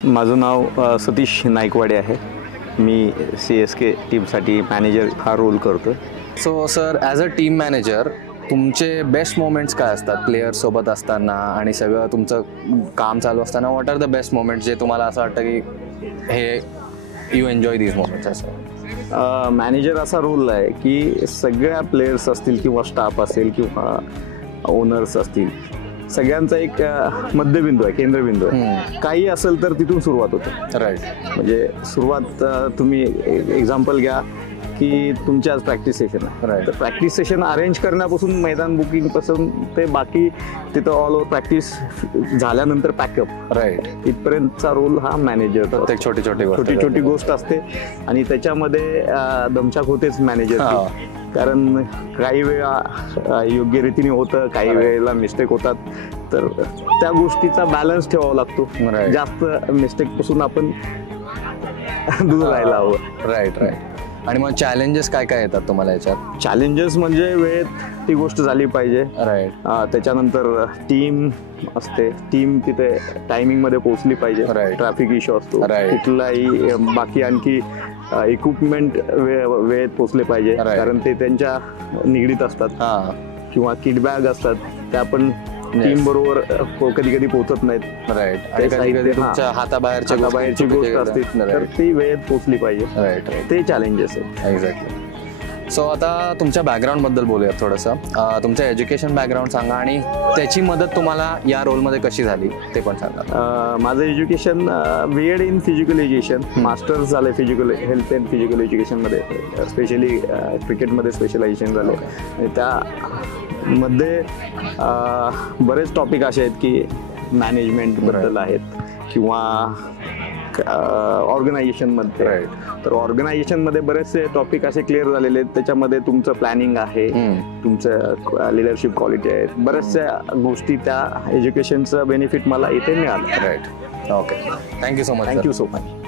माझं नाव सतीश नाईकवाडे आहे. मी CSK टीमसाठी manager हा रोल करतो. So sir, as a team manager तुमचे बेस्ट मोमेंट्स काय असतात प्लेयर्स सोबत असताना आणि सगळं तुमचं काम चालू असताना? What are the best moments जे तुम्हाला असं वाटतं की हे यू एन्जॉय दीज मोमेंट्स? असं मॅनेजर असा रोल आहे की सगळ्या प्लेयर्स असतील किंवा स्टाफ असेल किंवा ओनर्स असतील, सगळ्यांचा एक मध्यबिंदू आहे, केंद्रबिंदू आहे. काही असेल तर तिथून सुरुवात होते. राईट. म्हणजे सुरुवात तुम्ही एक्झाम्पल घ्या की तुमची आज प्रॅक्टिस सेशन आहे. तर प्रॅक्टिस सेशन अरेंज करण्यापासून मैदान बुकिंग पासून ते बाकी तिथं ऑल ओव्हर प्रॅक्टिस झाल्यानंतर पॅकअप, राईट, इथपर्यंतचा रोल हा मॅनेजर. प्रत्येक छोटी छोटी गोष्ट असते आणि त्याच्यामध्ये दमछाक होतेच मॅनेजर. कारण काही वेळा योग्य रीतीने होतं, काही वेळेला मिस्टेक होतात. तर त्या गोष्टीचा बॅलन्स ठेवावा लागतो. जास्त मिस्टेक पासून आपण दूर राहायला हवं. राईट. आणि मग चॅलेंजेस काय काय येतात तुम्हाला याच्यात? चॅलेंजेस म्हणजे वेळेत ती गोष्ट झाली पाहिजे. राईट. त्याच्यानंतर टीम असते, टीम तिथे टायमिंग मध्ये पोहोचली पाहिजे. ट्रॅफिक इश्यू असतो कुठलाही, बाकी आणखी इक्विपमेंट वेळेत पोहोचले पाहिजे, कारण ते त्यांच्या निगडीत असतात. किंवा किट बॅग असतात, त्या पण टीम बरोबर कधी कधी पोहोचत नाहीत. राईट. हाताबाहेरची गोष्ट असते, तर ती वेळेत पोहोचली पाहिजे. राईट. ते चॅलेंजेस आहेत. एक्झॅक्टली. सो आता तुमच्या बॅकग्राऊंड बद्दल बोलूयात थोडंसं. तुमचं एज्युकेशन बॅकग्राऊंड सांगा आणि त्याची मदत तुम्हाला या रोलमध्ये कशी झाली ते पण सांगा. माझं education B.Ed in physical education, masters झालं फिजिकल हेल्थ अँड फिजिकल एज्युकेशनमध्ये. स्पेशली क्रिकेटमध्ये स्पेशलायझेशन झालं आणि त्यामध्ये बरेच टॉपिक असे आहेत की मॅनेजमेंटबद्दल आहेत किंवा ऑर्गनायझेशनमध्ये. तर ऑर्गनायझेशनमध्ये बरेचसे टॉपिक असे क्लिअर झालेले आहेत. त्याच्यामध्ये तुमचं प्लॅनिंग आहे, तुमचं लिडरशिप क्वालिटी आहेत, बऱ्याचशा गोष्टी त्या एज्युकेशनचं बेनिफिट मला इथे मिळालं. Right. Okay. Thank you so much. Thank you so much.